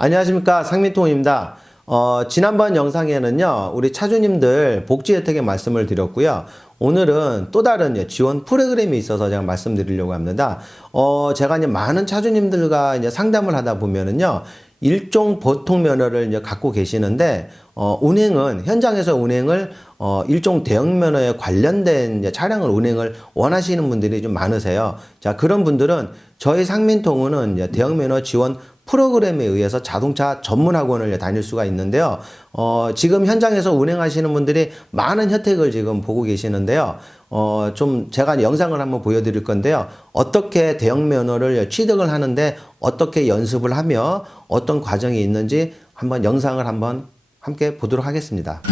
안녕하십니까 상민통입니다. 어, 지난번 영상에는요 우리 차주님들 복지 혜택의 말씀을 드렸고요. 오늘은 또 다른 예, 지원 프로그램이 있어서 제가 말씀드리려고 합니다. 어, 제가 이제 많은 차주님들과 이제 상담을 하다 보면은요. 일종 보통 면허를 이제 갖고 계시는데 어, 운행은 현장에서 운행을 어, 일종 대형 면허에 관련된 이제 차량을 운행을 원하시는 분들이 좀 많으세요. 자 그런 분들은 저희 상민통운은 이제 대형 면허 지원 프로그램에 의해서 자동차 전문 학원을 다닐 수가 있는데요. 어, 지금 현장에서 운행하시는 분들이 많은 혜택을 지금 보고 계시는데요. 어, 좀 제가 영상을 한번 보여드릴 건데요. 어떻게 대형 면허를 취득을 하는데 어떻게 연습을 하며 어떤 과정이 있는지 한번 영상을 한번 함께 보도록 하겠습니다.